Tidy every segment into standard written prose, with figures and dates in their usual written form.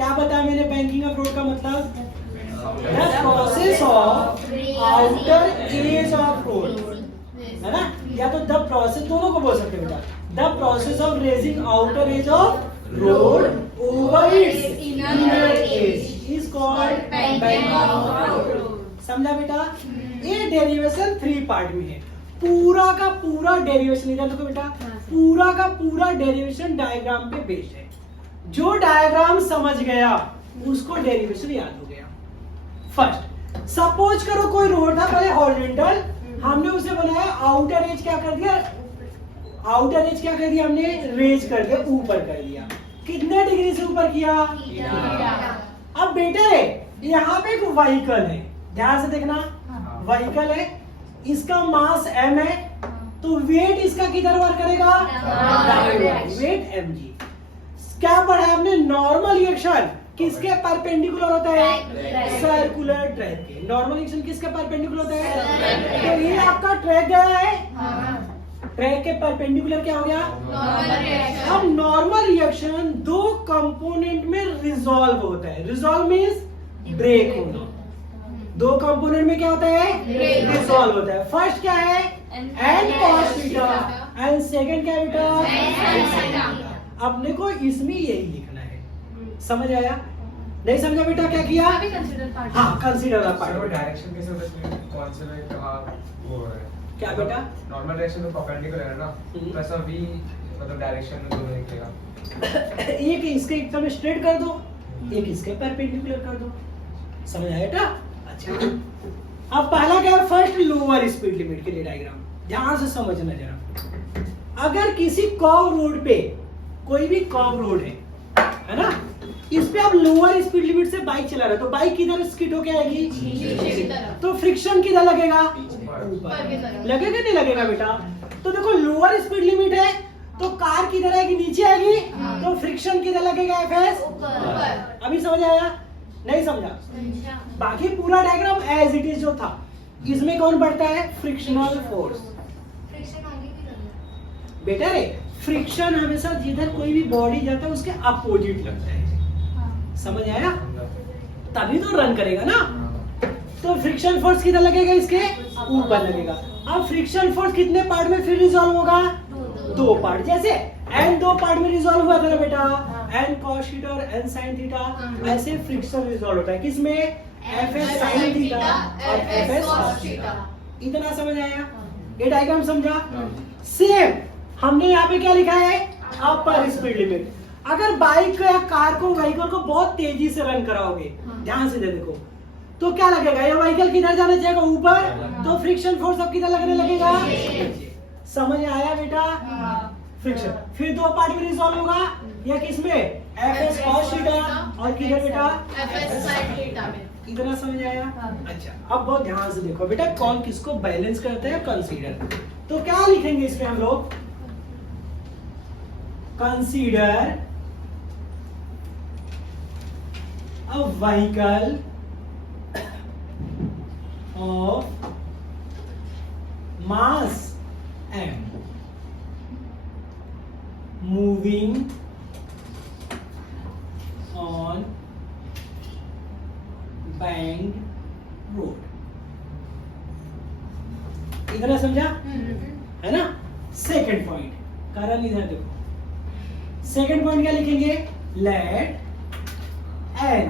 क्या बताया मैंने बैंकिंग ऑफ रोड का मतलब? The process of outer as of road, है ना? या तो द प्रोसेस, दोनों को बोल सकते हो बेटा, the process of raising outer as of road over it's inner as is called banking of road. समझा बेटा? ये डेरिवेशन 3 पार्ट में है। पूरा का पूरा डेरिवेशन, इधर देखो बेटा, पूरा का पूरा डेरिवेशन डायग्राम पे बेस्ड है। जो डायग्राम समझ गया उसको डेरिवेशन याद हो गया। फर्स्ट सपोज करो कोई रोड था पहले हॉरिजॉन्टल, हमने उसे बनाया आउटर एज, क्या कर दिया? आउटर एज क्या कर दिया हमने? रेज कर दिया, ऊपर कर दिया। कितने डिग्री से ऊपर किया? अब बेटा है यहाँ पे एक व्हीकल है, ध्यान से देखना, व्हीकल है, इसका मास m है, तो वेट इसका किधर वर्क करेगा? Weight mg। क्या पढ़ा है हमने? नॉर्मल रिएक्शन किसके परपेंडिकुलर होता है? सर्कुलर ट्रैक के। नॉर्मल रिएक्शन किसके परपेंडिकुलर होता है? तो ये आपका ट्रैक गया है, ट्रैक के परपेंडिकुलर क्या हो गया? अब नॉर्मल रिएक्शन 2 कंपोनेंट में रिजॉल्व होता है। रिजॉल्व मींस ब्रेक होना। 2 कंपोनेंट में क्या होता है? रिजॉल्व होता है। फर्स्ट क्या है? n cos theta, and second क्या है बेटा? अपने को इसमें यही लिखना है। समझ आया? नहीं समझा बेटा? क्या किया? हाँ, कंसीडर अ पार्ट। डायरेक्शन कैसे होता है? कौन से में कहां वो है? क्या बेटा? नॉर्मल डायरेक्शन तो परपेंडिकुलर है ना, तो ऐसा v मतलब डायरेक्शन में दोनों निकलेगा। एक इसके एकदम स्ट्रेट कर दो, एक इसके परपेंडिकुलर कर दो। समझ आया बेटा? अच्छा, अब पहला क्या है? फर्स्ट लोअर स्पीड लिमिट के लिए डायग्राम ध्यान से समझना जरा। अगर किसी कर्व रोड पे, कोई भी कर्व रोड है ना, इस पे आप लोअर स्पीड लिमिट से बाइक चला रहे हो, तो बाइक किधर स्किड होके आएगी? तो फ्रिक्शन किधर लगेगा? ऊपर। लगेगा नहीं लगेगा बेटा? तो देखो लोअर स्पीड लिमिट है तो कार किधर आएगी? नीचे आएगी। तो फ्रिक्शन किधर लगेगा? एफएस ऊपर। अभी समझ आया? नहीं समझा? बाकी पूरा डायग्राम एज इट इज जो था, इसमें कौन बढ़ता है? Frictional force. बेटा रे, फ्रिक्शन हमेशा जिधर कोई भी बॉडी जाता है उसके अपोजिट लगता है। समझ आया? तभी तो रन करेगा ना। तो फ्रिक्शन फोर्स किधर लगेगा? इसके ऊपर लगेगा। अब फ्रिक्शन फोर्स कितने पार्ट में फिर रिजॉल्व होगा? 2 पार्ट। जैसे n 2 पार्ट में रिजॉल्व हुआ था ना बेटा, n cos थीटा और n sin थीटा, ऐसे फ्रिक्शन रिजॉल्व होता है किसमें? fs sin थीटा और fs cos थीटा। इतना समझ आया? ये डायग्राम समझा? सेम हमने यहाँ पे क्या लिखा है? अपर स्पीड लिमिट। अगर बाइक या कार को, व्हीकल को बहुत तेजी से रन कराओगे, ध्यान से देखो, तो क्या लगेगा? ये व्हीकल किधर जाना चाहेगा? ऊपर। तो फ्रिक्शन फोर्स अब किधर लगने लगेगा? समझ आया बेटा? फ्रिक्शन फिर 2 पार्ट में रिजॉल्व होगा, या किसमें? fs cos थीटा और किधर बेटा? fs sin थीटा में। इतना समझ आया? अच्छा, अब बहुत ध्यान से देखो बेटा, कौन किसको बैलेंस करता है, कंसीडर। तो क्या लिखेंगे इसमें हम लोग? Consider a vehicle of mass m moving on banked road। इतना समझा? है ना? सेकंड पॉइंट, कारण इधर देखो, सेकंड पॉइंट क्या लिखेंगे? Let n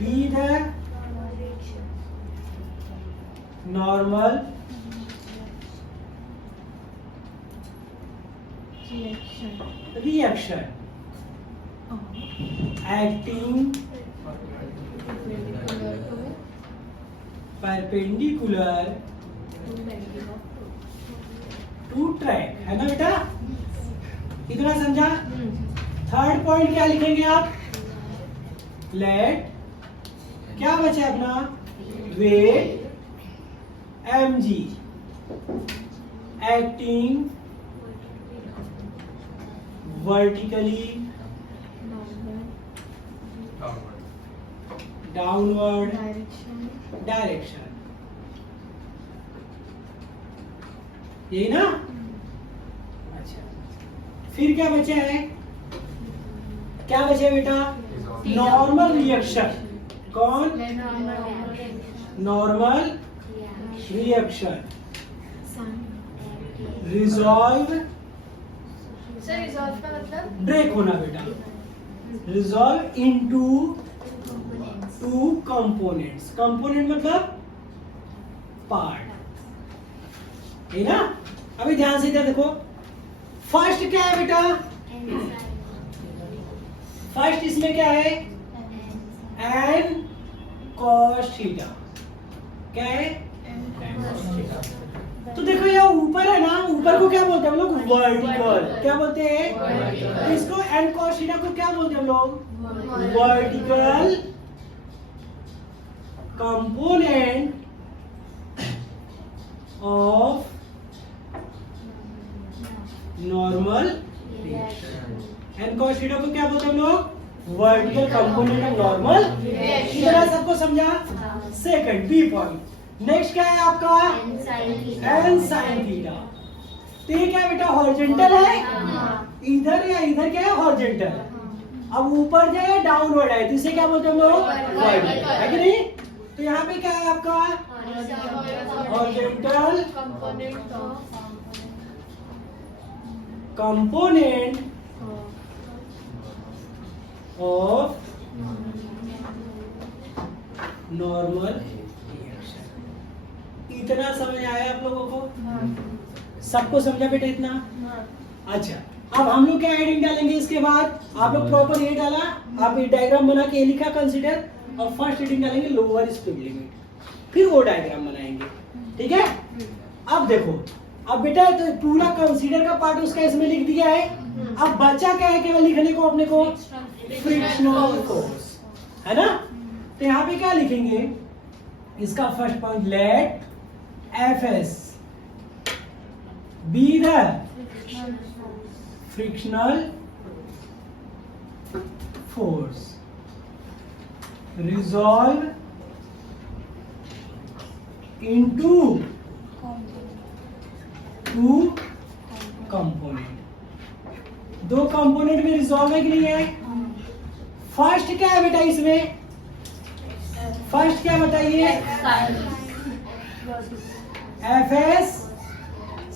be the normal reaction acting perpendicular to track, है ना बेटा? इतना समझा? थर्ड पॉइंट क्या लिखेंगे आप? लेट क्या बचा अपना? Weight mg acting vertically downward direction। यही ना? अच्छा, फिर क्या बचा है? क्या बचे बेटा? Normal reaction. कौन? Normal reaction. Resolve, sir resolve का मतलब ब्रेक होना बेटा। Resolve into two components. Component मतलब पार्ट, है ना? अभी ध्यान से इधर देखो, फर्स्ट क्या है बेटा? फर्स्ट इसमें क्या है? N cos theta. क्या है? तो देखो ये ऊपर है ना, ऊपर को क्या बोलते हैं हम लोग? वर्टिकल। क्या बोलते हैं? तो इसको एन कॉस थीटा को क्या बोलते हैं हम लोग? Vertical component of normal reaction. N cos theta को क्या बोलते हैं हम लोग? Vertical component of normal reaction. इतना सबको समझा? Second B point. नेक्स्ट क्या है आपका? N sine theta. तो ये क्या बेटा? हॉरिजॉन्टल है, इधर या इधर क्या है? हॉरिजॉन्टल। अब ऊपर जाए या डाउनवर्ड है तो इसे क्या बोलते हैं हम लोग? वर्टिकल, है कि नहीं? तो यहाँ पे क्या है आपका? Horizontal component of normal reaction. इतना समझ आया आप लोगों को? सबको समझा बेटा इतना? अच्छा, अब हम लोग क्या हेडिंग डालेंगे इसके बाद? आप लोग प्रॉपर ये डाला, आप ये डायग्राम बना के ये लिखा कंसीडर, और फर्स्ट हेडिंग डालेंगे लोअर स्पीड लिमिट, फिर वो डायग्राम बनाएंगे। ठीक है? अब देखो, अब बेटा तो पूरा कंसीडर का पार्ट उसका इसमें लिख दिया है। अब बचा क्या है केवल लिखने को अपने को? फ्रिक्शनल फोर्स, है ना? तो यहाँ पे क्या लिखेंगे? इसका first point, let Fs be the frictional force, resolve into two component। दो कंपोनेंट में रिजॉल्व है कि नहीं है? फर्स्ट क्या है बेटा इसमें? फर्स्ट क्या बताइए? F S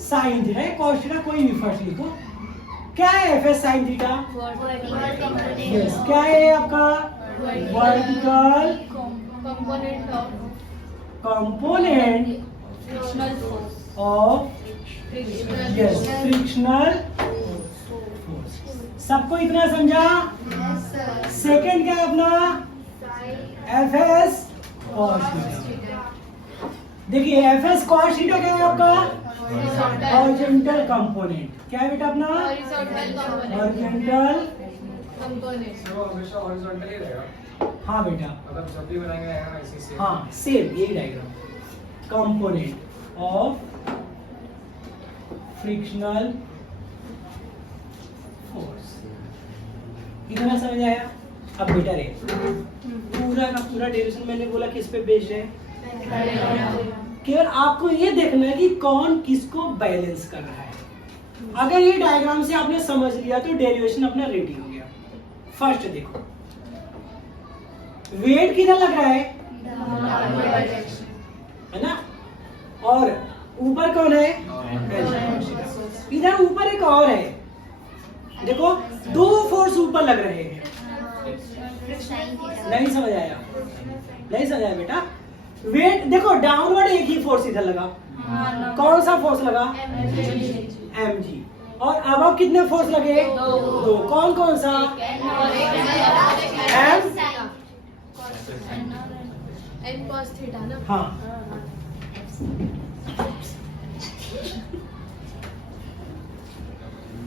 sine theta. Cos theta कोई भी फर्स्ट लिखो। क्या है F S sine theta? Yes. क्या है आपका? Vertical component of yes frictional force. सबको इतना समझा? सेकंड क्या है अपना? F S cos theta. देखिए एफ एस कॉस थीटा क्या है आपका? Horizontal component. क्या है बेटा अपना? Horizontal component. वो हमेशा हॉरिजॉन्टल ही रहेगा। हाँ बेटा, मतलब जब भी बनाएंगे रहेगा इसी से। हाँ सेम यही diagram. Component of frictional force. इतना समझ आया? अब बेटा रे पूरा का पूरा डेरिवेशन मैंने बोला किस पे बेस्ड है? केवल आपको ये देखना है कि कौन किसको बैलेंस कर रहा है। अगर ये डायग्राम से आपने समझ लिया तो डेरिवेशन अपना रेडी हो गया। फर्स्ट देखो, वेट किधर लग रहा है? है ना? और ऊपर कौन है? इधर ऊपर एक और है। देखो दो फोर्स ऊपर लग रहे हैं। नहीं समझ आया? नहीं समझ आया बेटा? वेट देखो डाउनवर्ड एक ही फोर्स इधर लगा। कौन सा फोर्स लगा? mg। और अब कितने फोर्स लगे? दो। कौन कौन सा? m एन कॉस थीटा ना? हाँ।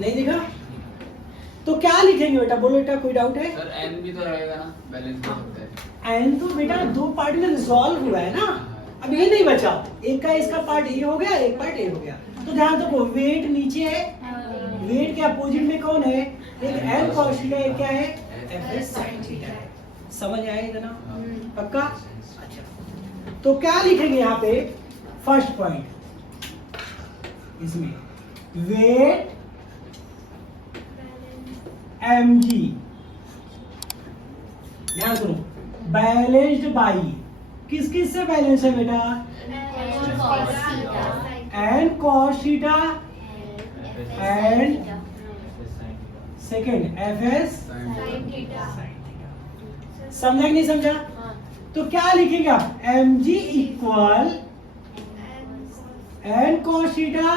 नहीं दिखा? तो क्या लिखेंगे बेटा? बोलो बेटा, कोई डाउट है? सर एन भी तो रहेगा ना, बैलेंस हो सकता है। एन तो बेटा दो पार्ट में रिजॉल्व हुआ है ना, अब ये नहीं बचा। एक का इसका पार्ट ये हो गया, एक पार्ट ये हो गया। तो ध्यान रखो, वेट नीचे है, वेट के अपोजिट में कौन है? एक एन कॉस थीटा, एक क्या है? एफ एस साइन थीटा है। समझ आया इतना? पक्का? अच्छा, तो क्या लिखेंगे यहाँ पे? फर्स्ट पॉइंट इसमें वेट mg ध्यान सुनो, बैलेंस्ड बाई किस किस से बैलेंस है बेटा? N cos theta and second F S sine theta. समझा कि नहीं समझा? तो क्या लिखेंगे आप? M G equal N cos theta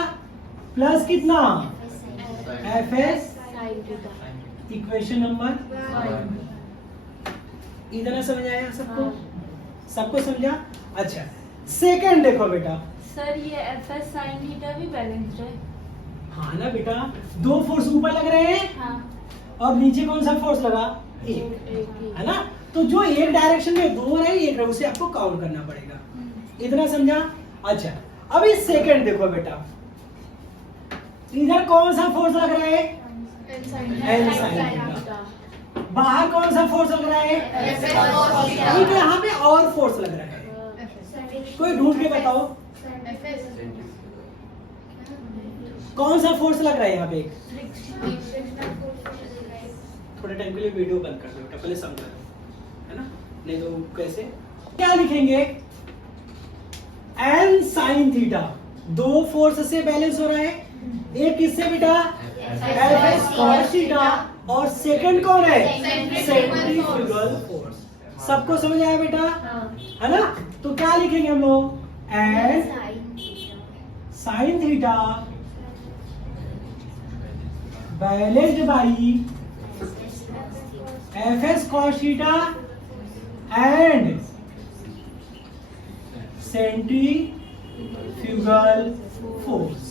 plus कितना? F S equation number. इतना समझ आया सबको? सबको समझा? अच्छा सेकंड देखो बेटा। सर ये एफ एस साइन थीटा भी बैलेंस्ड है? हाँ ना बेटा, दो फोर्स ऊपर लग रहे हैं हाँ। और नीचे कौन सा फोर्स लगा? एक, है ना? तो जो एक डायरेक्शन में दो है एक है, उसे आपको काउंट करना पड़ेगा। इतना समझा? अच्छा अभी सेकंड देखो बेटा, इधर कौन सा फोर्स लग रहा है? N sine theta. बाहर कौन सा फोर्स लग रहा है? ठीक है, यहाँ पे और फोर्स लग रहा है, कोई ढूंढ के बताओ कौन सा फोर्स लग रहा है यहाँ पे? थोड़े टाइम के लिए वीडियो बंद कर दो, पहले समझा लो, है ना? नहीं तो कैसे? क्या लिखेंगे? एन साइन थीटा, दो फोर्स से बैलेंस हो रहा है, एक किससे बेटा? एफ एस कॉस थीटा, और सेकंड कौन है? Centrifugal force. सबको समझ आया बेटा? है ना? तो क्या लिखेंगे हम लोग? N sine theta balanced by F S cos theta and centrifugal force.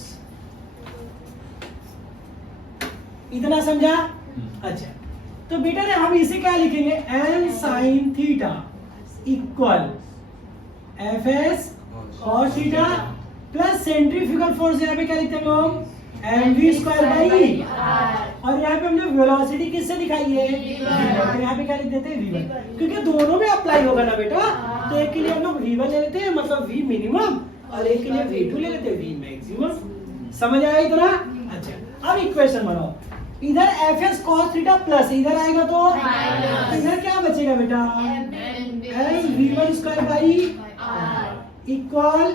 इतना समझा? अच्छा तो बेटा ने हम इसे क्या लिखेंगे? N sine theta equal F S cos theta plus centrifugal force, यहाँ पे क्या लिखते हैं लोग? एम वी स्क्वायर बाई, और यहाँ पे हमने वेलोसिटी किससे दिखाई है? तो यहाँ पे क्या लिख देते हैं? v1, क्योंकि दोनों में अप्लाई होगा ना बेटा, तो एक के लिए हम लोग v1 ले लेते हैं, मतलब v मिनिमम, और एक के लिए v2 ले लेते हैं, v मैक्सिमम। समझ आया इतना? अच्छा अब इक्वेशन बनाओ, इधर F S cos theta plus इधर आएगा तो इधर क्या बचेगा बेटा? M v1 square by equal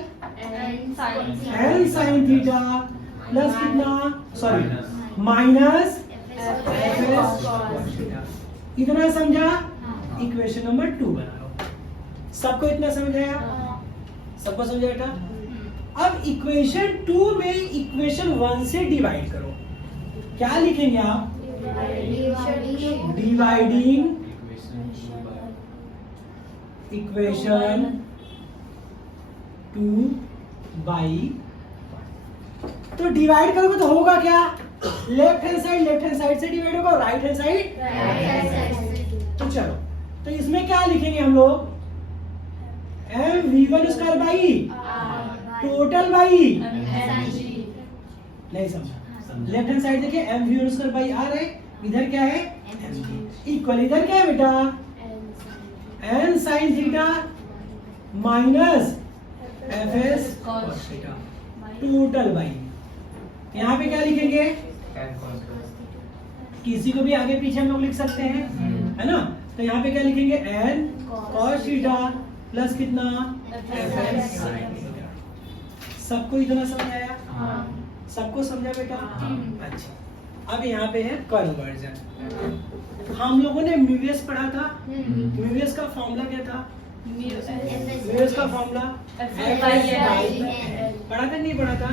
N sine theta plus कितना? Sorry minus F S cos theta. इतना समझा? इक्वेशन नंबर 2 बना लो। सबको इतना समझ आया? सबको समझ बेटा? अब इक्वेशन 2 में इक्वेशन 1 से डिवाइड करो। क्या लिखेंगे आप? डिवाइडिंग इक्वेशन 2 बाई, तो डिवाइड करोगे तो होगा क्या? लेफ्ट हैंड साइड से डिवाइड होगा, राइट हैंड साइड। तो चलो, तो इसमें क्या लिखेंगे हम लोग? M v1 square by total by, नहीं समझा? लेफ्ट हैंड साइड देखिए, M v1 square by R है, इधर क्या है? इक्वल, इधर क्या है बेटा? N sine theta minus F S cos theta total by, यहाँ पे क्या लिखेंगे? किसी को भी आगे पीछे हम लोग लिख सकते हैं, है ना? तो यहाँ पे क्या लिखेंगे? एन कॉस थीटा प्लस कितना? F S sine theta. सबको इतना समझ आया? सबको समझा बेटा? अच्छा अब यहाँ पे है कन्वर्जन। हम लोगों ने म्यूएस पढ़ा था, म्यूएस का फॉर्मूला क्या था? म्यूएस का फॉर्मूला पढ़ा था नहीं पढ़ा था?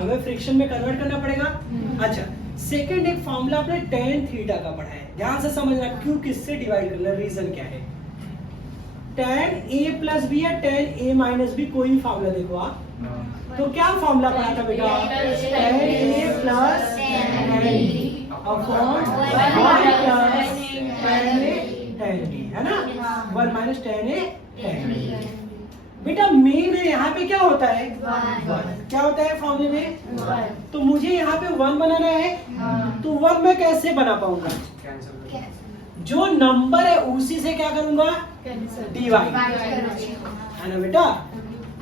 हमें फ्रिक्शन में कन्वर्ट करना पड़ेगा। अच्छा सेकंड एक फॉर्मूला आपने tan थीटा का पढ़ा है, ध्यान से समझना क्यों किससे डिवाइड करना, रीजन क्या है? tan a प्लस बी या tan a माइनस बी, कोई फॉर्मूला देखो आप, तो क्या फॉर्मूला पढ़ा था बेटा? tan a plus tan b upon 1 plus tan a tan b, है ना? 1 minus tan a tan b। बेटा मेन है, यहाँ पे क्या होता है? 1। क्या होता है फॉर्मूले में? तो मुझे यहाँ पे 1 बनाना है, तो 1 मैं कैसे बना पाऊंगा? जो नंबर है उसी से क्या करूंगा? डिवाइड, है ना बेटा?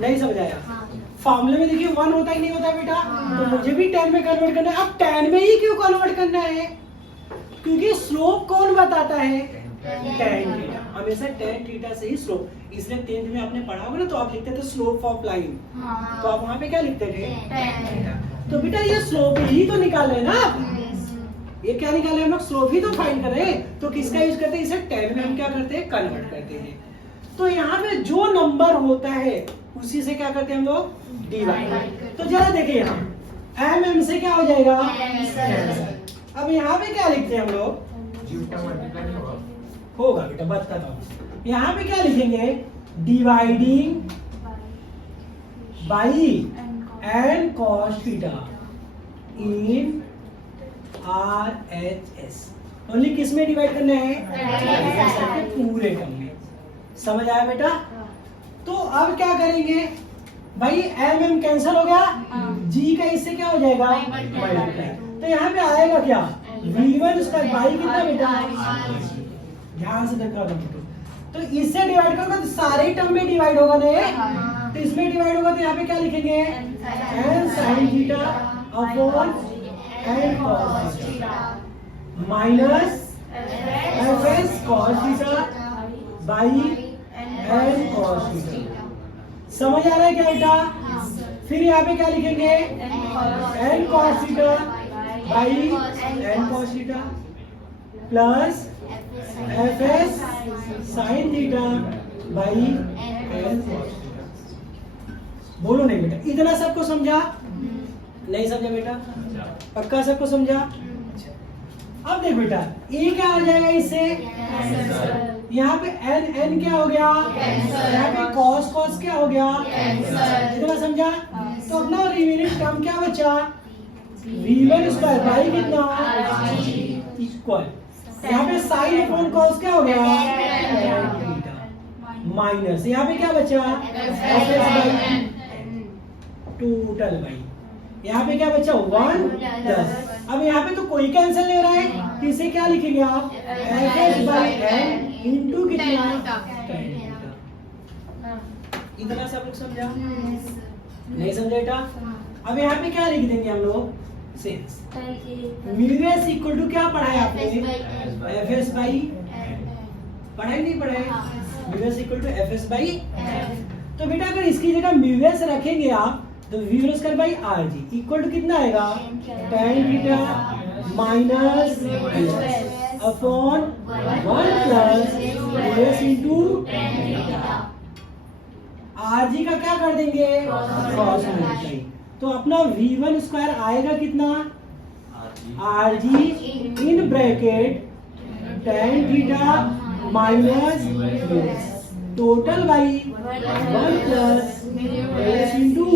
नहीं समझ आया? फॉर्मूले में देखिए 1 होता ही नहीं होता बेटा, तो मुझे भी 10 में कन्वर्ट करना है। अब 10 में ही क्यों कन्वर्ट करना है? क्योंकि स्लोप कौन बताता है? tan theta. हमेशा tan थीटा से ही स्लोप, इसलिए 10th में आपने पढ़ा होगा ना, तो आप लिखते थे स्लोप ऑफ लाइन, तो आप वहाँ पे क्या लिखते थे? तो बेटा ये स्लोप ही तो निकाल रहे हैं ना आप, ये क्या निकाले हम लोग? स्लोप ही तो फाइंड कर रहे हैं। तो किसका यूज करते हैं? इसे 10 में हम क्या करते हैं? कन्वर्ट करते हैं। तो यहाँ पे जो नंबर होता है उसी से क्या करते हैं हम लोग? डिवाइड। तो जरा देखिए यहाँ mm से क्या हो जाएगा? अब यहाँ पे क्या लिखते हैं हम लोग? मल्टीप्लाई नहीं होगा। होगा बेटा, बताता हूँ। यहाँ पे क्या लिखेंगे? Dividing by N cos theta in RHS। Only किस में डिवाइड करना है? पूरे टर्म में। समझ आया बेटा? तो अब क्या करेंगे भाई? mm कैंसिल हो गया, g का इससे क्या हो जाएगा? मल्टीप्लाई। तो यहाँ पे आएगा क्या? v1 स्क्वायर बाई कितना बेटा? ध्यान से देखना बेटा। तो इससे डिवाइड करोगे तो सारे टर्म में डिवाइड होगा ना, तो इसमें डिवाइड होगा तो यहाँ पे क्या लिखेंगे? n sin theta upon n cos theta minus fs cos theta by n cos theta. समझ आ रहा है क्या बेटा? फिर यहाँ पे क्या लिखेंगे? n cos theta by n cos theta plus fs sin theta by n cos theta. बोलो नहीं बेटा, इतना सबको समझा? नहीं समझा बेटा? पक्का सबको समझा? अब देख बेटा, ए क्या हो जाएगा इससे? यहाँ पे n क्या हो गया? यहाँ पे cos क्या हो गया? इतना समझा? तो अपना रिमेनिंग टर्म क्या बचा? v1 स्क्वायर बाई कितना? इक्वल। यहाँ पे sin अपॉन cos क्या हो गया? माइनस यहाँ पे क्या बचा? टोटल बाई, यहाँ पे क्या बचा? 1 प्लस। अब यहाँ पे तो कोई कैंसिल ले रहा है, तो इसे क्या लिखेंगे आप? fs बाई n इंटू कितना? tan theta. इतना सब लोग समझा? नहीं समझा बेटा? अब यहाँ पे क्या लिख देंगे हम लोग? Since mu S equal to क्या पढ़ा है आपने? fs बाई पढ़ा ही नहीं पढ़ा है? Mu S equal to fs by. तो बेटा अगर इसकी जगह म्यू एस रखेंगे आप तो v1 square by rg equal to कितना आएगा? tan theta minus upon 1 plus s into rg का क्या कर देंगे? cos multiply. तो अपना v1 स्क्वायर आएगा कितना? rg in bracket tan theta minus total by 1 plus s into.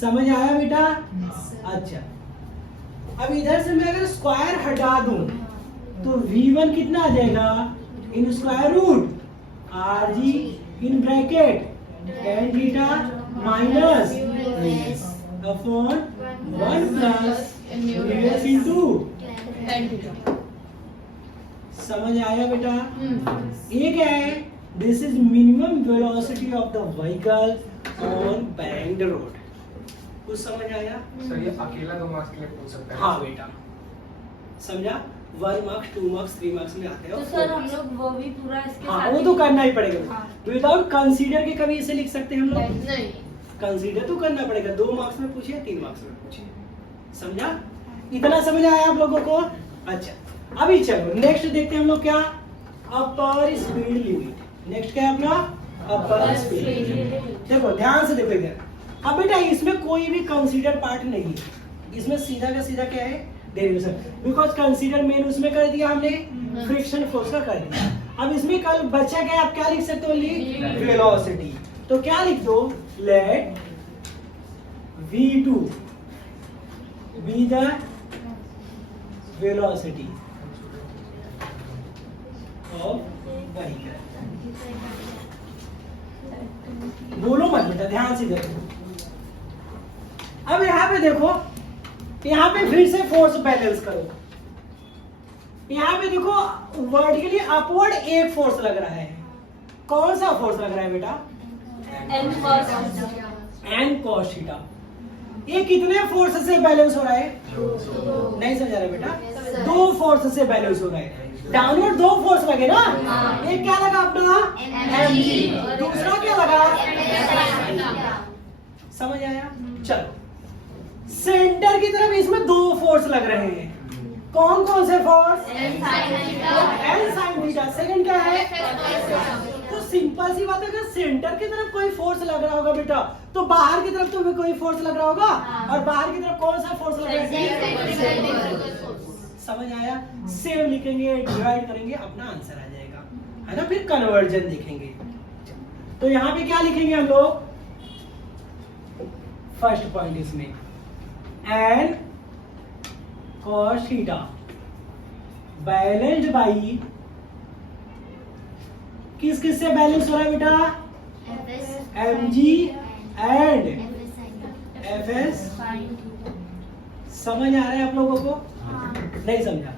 समझ आया बेटा? अच्छा, अब इधर से मैं अगर स्क्वायर हटा दूं तो v1 कितना आ जाएगा? In square root rg in bracket tan theta minus upon 1 plus s into. समझ आया बेटा? ये क्या है? This is minimum velocity of the vehicle on banked road. कुछ समझ आया? सर ये अकेला 2 मार्क्स के लिए पूछ सकते हैं? हाँ बेटा, समझा? 1 मार्क्स 2 मार्क्स 3 मार्क्स में आते तो हो। सर हम लोग वो भी पूरा इसके हाँ साथ वो ही- तो करना ही पड़ेगा। हाँ। विदाउट कंसीडर के कभी इसे लिख सकते हैं हम लोग? नहीं। कंसीडर तो करना पड़ेगा। 2 मार्क्स में पूछिए 3 मार्क्स में पूछिए। समझा? इतना समझ आया आप लोगों को? अच्छा, अभी चलो नेक्स्ट देखते हैं हम लोग क्या? अपर स्पीड लिमिट। नेक्स्ट क्या है अपना? अपर स्पीड लिमिट। देखो ध्यान से देखो इधर। अब बेटा इसमें कोई भी कंसीडर पार्ट नहीं है, इसमें सीधा का सीधा क्या है? डेरिवेशन। बिकॉज कंसीडर मेन उसमें कर दिया हमने, फ्रिक्शन फोर्स का कर दिया। अब इसमें कल बचा क्या? आप क्या लिख सकते हो? वेलोसिटी। तो क्या लिख दो? Let v2 be the velocity of vehicle. बोलो मत बेटा, ध्यान से देखो। अब यहाँ पे देखो, यहाँ पे फिर से फोर्स बैलेंस करो। यहाँ पे देखो वर्टिकली अपवर्ड एक फोर्स लग रहा है। कौन सा फोर्स लग रहा है बेटा? n cos N cos theta. ये कितने फोर्स से बैलेंस हो रहा है? नहीं समझा रहे बेटा? दो फोर्स से बैलेंस हो रहा है। डाउनवर्ड दो फोर्स लगे ना, एक क्या लगा अपना mg, दूसरा क्या लगा? समझ आया? चलो सेंटर की तरफ इसमें दो फोर्स लग रहे हैं। कौन कौन से force? N sin theta. Second क्या है? तो सिंपल सी बात है, अगर सेंटर की तरफ कोई फोर्स लग रहा होगा बेटा, तो बाहर की तरफ तुम्हें कोई फोर्स लग रहा होगा, और बाहर की तरफ कौन सा फोर्स लग रहा है? समझ आया? सेम लिखेंगे, डिवाइड करेंगे, अपना आंसर आ जाएगा, है ना? फिर कन्वर्जन देखेंगे। तो यहाँ पे क्या लिखेंगे हम लोग? फर्स्ट पॉइंट इसमें N cos theta balanced by किस किस से बैलेंस हो रहा है बेटा? mg and fs। समझ आ रहा है आप लोगों को? नहीं समझा?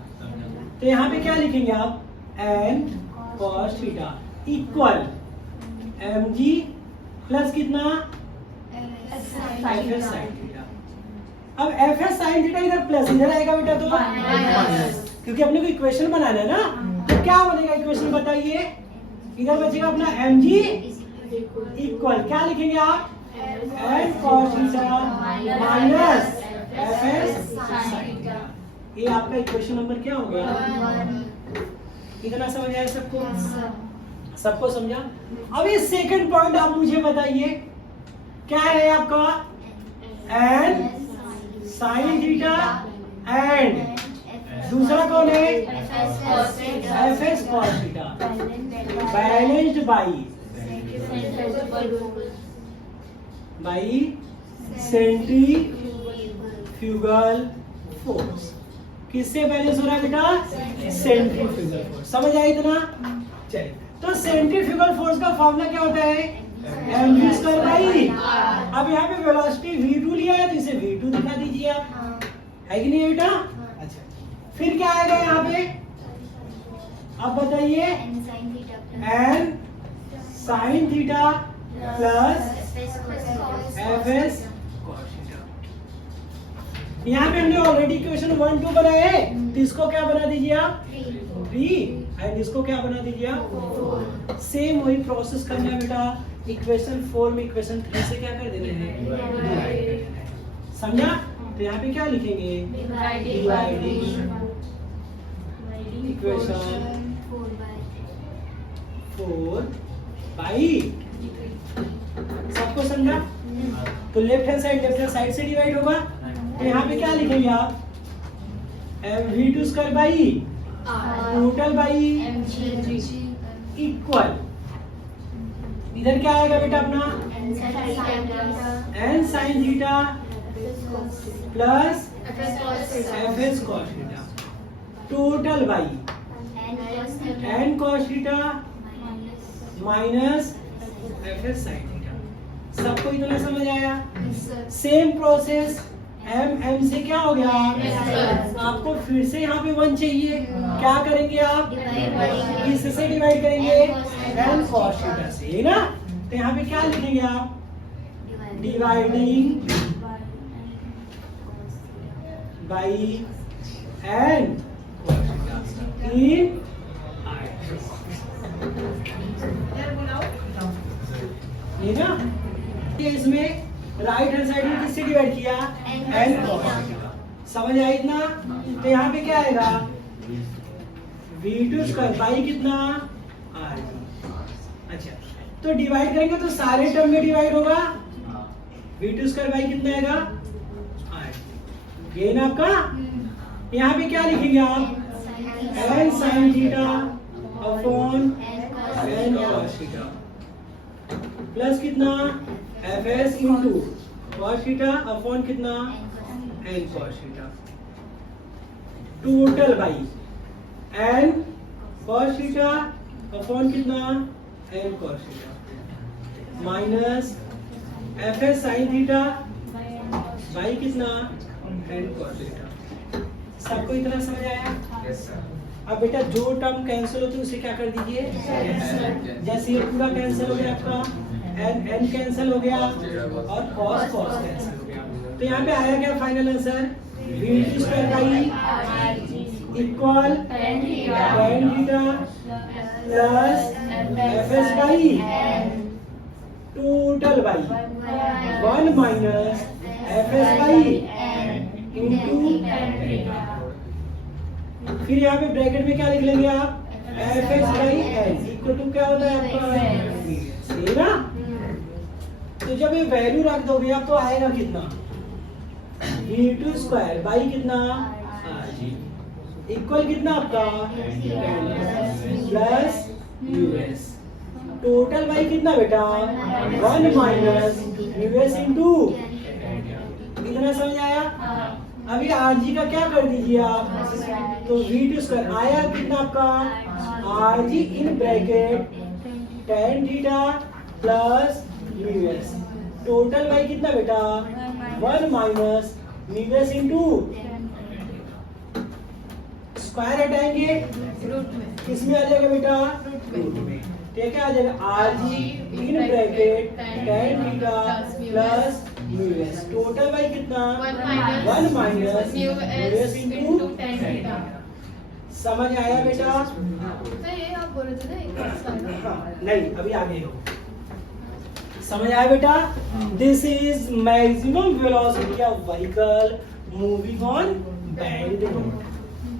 तो यहाँ पे क्या लिखेंगे आप? N cos theta equal mg plus कितना? fs sin theta. अब fs sin थीटा इधर प्लस, इधर आएगा बेटा तो माइनस, क्योंकि अपने को इक्वेशन बनाना है ना। तो क्या बनेगा इक्वेशन बताइए? इधर बचेगा अपना mg इक्वल क्या लिखेंगे आप? n cos theta minus fs sin theta. ये आपका इक्वेशन नंबर क्या हो गया? इतना समझ आया सबको? सबको समझा? अब ये सेकंड पॉइंट आप मुझे बताइए क्या है आपका? n sin थीटा एंड दूसरा कौन है? fs cos theta balanced by centrifugal force. किससे बैलेंस हो रहा है बेटा? Centrifugal force. समझ आया इतना? चलिए, तो सेंट्रीफ्यूगल फोर्स का फॉर्मूला क्या होता है? mv square by. अब यहाँ पे वेलोसिटी v2 लिया है, तो इसे v2 दिखा दीजिए आप, है कि नहीं बेटा? अच्छा, फिर क्या आएगा यहाँ पे? अब बताइए। n sin theta plus fs cos theta. यहाँ पे हमने ऑलरेडी इक्वेशन 1 2 बनाए हैं, तो इसको क्या बना दीजिए आप? 3 एंड इसको क्या बना दीजिए आप? सेम वही प्रोसेस करना है बेटा। इक्वेशन 4 में इक्वेशन 3 से क्या कर देना है? समझा? तो यहाँ पे क्या लिखेंगे? Dividing equation 4 by. सबको समझा? तो लेफ्ट हैंड साइड से डिवाइड होगा, तो यहाँ पे क्या लिखेंगे आप? v2 square by total by equal, इधर क्या आएगा बेटा अपना? n sin theta plus fs cos theta total by n cos theta minus fs sin theta. सबको इतना समझ आया? सेम प्रोसेस m से क्या हो गया? आपको फिर से यहाँ पे 1 चाहिए, क्या करेंगे आप? किससे डिवाइड करेंगे? n cos थीटा से, है ना? तो यहाँ पे क्या लिखेंगे आप? Dividing by n cos theta in ये ना, इसमें राइट हैंड साइड में किससे डिवाइड किया? n cos theta. समझ आया इतना? तो यहाँ पे क्या आएगा? v2 स्क्वायर बाई कितना? r। अच्छा, तो डिवाइड करेंगे तो सारे टर्म में डिवाइड होगा। v2 स्क्वायर बाई कितना आएगा? r। ये ना आपका? यहाँ पे क्या लिखेंगे आप? n sin theta upon n cos theta plus कितना? fs into cos theta upon कितना? n cos theta total by n cos theta upon कितना? n cos theta minus fs sin theta by कितना? n cos theta. सबको इतना समझ आया? Yes sir. अब बेटा जो टर्म कैंसिल होती है उसे क्या कर दीजिए? जैसे ये पूरा कैंसिल हो गया आपका, n कैंसिल हो गया और cos कैंसिल हो गया। तो यहाँ पे आया क्या final answer? V2 square by equal tan theta plus fs by total by 1 minus fs by into, फिर यहाँ पे ब्रैकेट में क्या लिख लेंगे आप? fs by n equal to क्या होता है आपका? सही ना? तो जब ये वैल्यू रख दोगे आप तो आएगा कितना? V2 स्क्वायर बाई कितना? इक्वल कितना आपका? प्लस यूएस टोटल बाई कितना बेटा? 1 माइनस यूएस इंटू, इतना समझ आया? अभी आरजी का क्या कर दीजिए आप? तो V2 स्क्वायर आया कितना आपका? RG in bracket tan theta plus US total by कितना बेटा? 1 माइनस यूएस इंटू, स्क्वायर हटाएंगे रूट में किसमें आ जाएगा बेटा? रूट में ठीक है, आ जाएगा RG in bracket tan theta plus US total by कितना? 1 minus US into tan theta. समझ आया बेटा? तो ये आप बोल रहे थे ना एक साइड। हाँ, नहीं अभी आगे हो। समझ आया बेटा? This is maximum velocity of vehicle moving on band.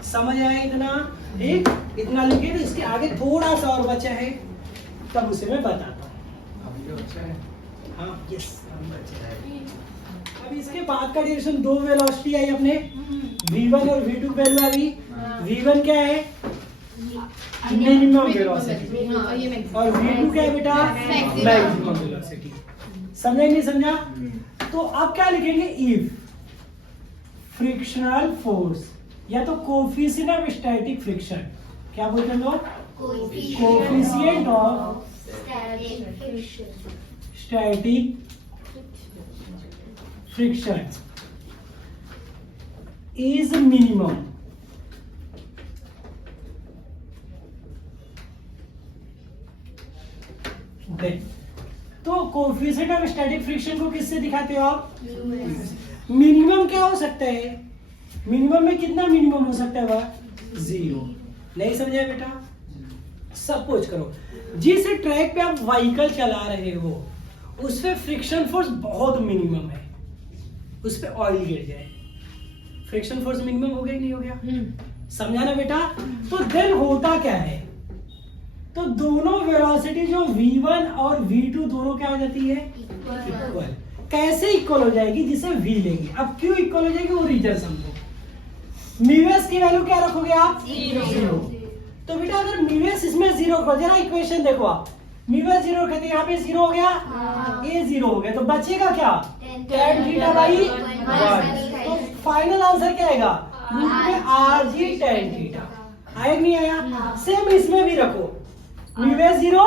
समझ आया इतना? ठीक, इतना लिखे। तो इसके आगे थोड़ा सा और बचा है, तब उसे मैं बताता हूँ। अभी जो अच्छा है हाँ यस, अब इसके बाद का डिरेक्शन दो वेलोसिटी आई अपने v1 और v2 वैल्यू आ गई। v1 क्या है? मिनिमम वेलोसिटी हाँ ये मैक्सिमम। और v2 क्या है बेटा? Maximum. Maximum velocity. समझा नहीं समझा? तो अब क्या लिखेंगे? इफ फ्रिक्शनल फोर्स या तो कोफिशिएंट ऑफ स्टैटिक फ्रिक्शन, क्या बोलते हैं लोग? Coefficient of static friction is minimum then, तो कोफिशिएंट ऑफ स्टैटिक फ्रिक्शन को किससे दिखाते हो आप? मिनिमम क्या हो सकता है? मिनिमम में कितना मिनिमम हो सकता है वह? 0। नहीं समझा बेटा? सपोज करो जिस ट्रैक पे आप व्हीकल चला रहे हो उस पे फ्रिक्शन फोर्स बहुत मिनिमम है, उस पे ऑयल गिर जाए, फ्रिक्शन फोर्स मिनिमम हो गया कि नहीं हो गया? समझा ना बेटा? तो देन होता क्या है? तो दोनों वेलोसिटी जो v1 और v2 दोनों क्या हो जाती है? इक्वल। कैसे इक्वल हो जाएगी? जिसे v लेंगे। अब क्यों इक्वल हो जाएगी वो रीजन समझो। म्यूएस की वैल्यू क्या रखोगे आप? 0। तो बेटा अगर म्यूएस इसमें 0 कर दिया ना, इक्वेशन देखो आप, म्यूएस 0 कहते हैं, यहाँ पे 0 हो गया, ये 0 हो गया, तो बचेगा क्या? tan theta by 1। तो फाइनल आंसर क्या आएगा? रूट में आरजी tan थीटा। आया कि नहीं आया? सेम इसमें भी रखो, म्यूएस 0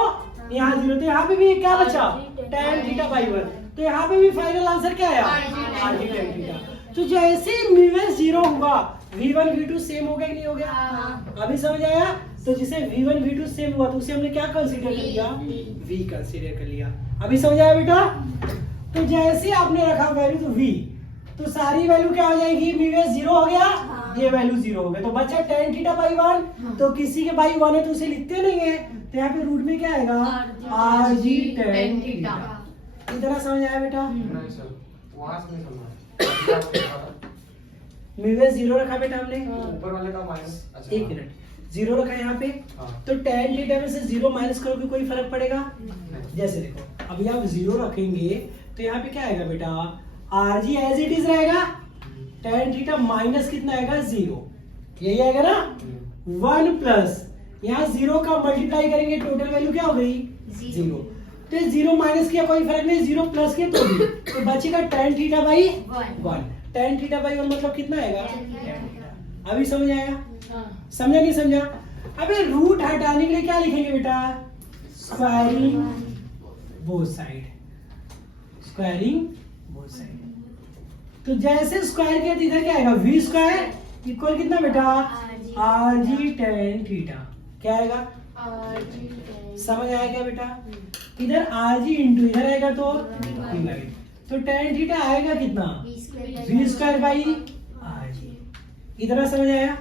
यहाँ 0, तो यहाँ पे भी क्या बचा? tan theta by 1। तो यहाँ पे भी फाइनल आंसर क्या आया? RG tan theta. तो जैसे म्यूएस 0 हुआ v1 v2 सेम हो गया कि नहीं हो गया? अभी समझ आया? तो जिसे v1 v2 सेम हुआ तो उसे हमने क्या कंसीडर कर लिया? v कंसीडर कर लिया। अभी समझ आया बेटा? तो जैसे आपने रखा वैल्यू तो v, तो सारी वैल्यू क्या हो जाएगी? म्यूएस 0 हो गया, ये वैल्यू 0 हो गया, तो बचा tan थीटा बाई 1। तो किसी के बाई 1 है तो उसे लिखते नहीं है, तो यहाँ पे रूट में क्या आएगा? RG tan theta. इतना समझ आया बेटा? नहीं सर, वहाँ से नहीं समझा। म्यूएस 0 रखा बेटा हमने, ऊपर वाले का माइनस। अच्छा, एक मिनट, 0 रखा यहाँ पे, हाँ। तो tan थीटा में से 0 माइनस करोगे कोई फर्क पड़ेगा? नहीं। जैसे देखो अभी आप 0 रखेंगे तो यहाँ पे क्या आएगा बेटा? आरजी एज इट इज रहेगा, tan थीटा माइनस कितना आएगा? 0, यही आएगा ना? 1 प्लस यहाँ 0 का मल्टीप्लाई करेंगे, टोटल वैल्यू क्या हो गई? 0। तो 0 माइनस किया कोई फर्क नहीं, 0 प्लस किया तो भी, तो बचेगा tan theta by 1। tan theta by 1 मतलब कितना आएगा? अभी समझ आया? समझा नहीं समझा? अबे रूट हटाने के लिए क्या लिखेंगे बेटा? Squaring both side, squaring both side. तो जैसे स्क्वायर किया तो इधर क्या आएगा? v स्क्वायर इक्वल कितना बेटा? RG tan theta. क्या आएगा? समझ आया क्या बेटा? इधर आरजी इंटू इधर आएगा तो तो tan थीटा आएगा कितना, v square by R G. इतना समझ आया।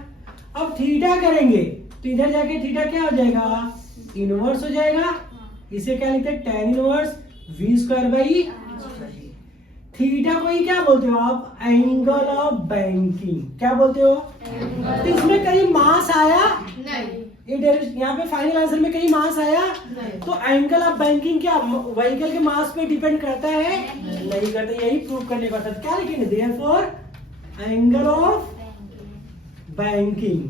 अब थीटा करेंगे तो इधर जाके थीटा क्या हो जाएगा, इनवर्स हो जाएगा। इसे क्या लिखते हैं, tan inverse v square by. Theta को ही क्या बोलते हो आप, एंगल ऑफ बैंकिंग। क्या बोलते हो, तो इसमें कहीं मास आया, नहीं, यहाँ पे फाइनल आंसर में कहीं मास आया, नहीं। तो एंगल ऑफ बैंकिंग क्या व्हीकल के मास पे डिपेंड करता है, नहीं करता। यही प्रूव करने का था। क्या लिखेंगे, therefore angle of banking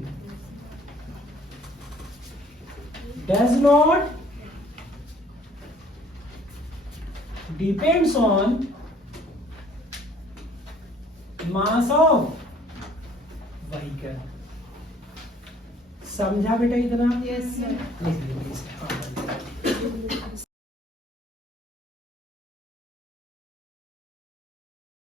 does not depends on mass of vehicle. समझा बेटा इतना? Yes sir. लिख लीजिए।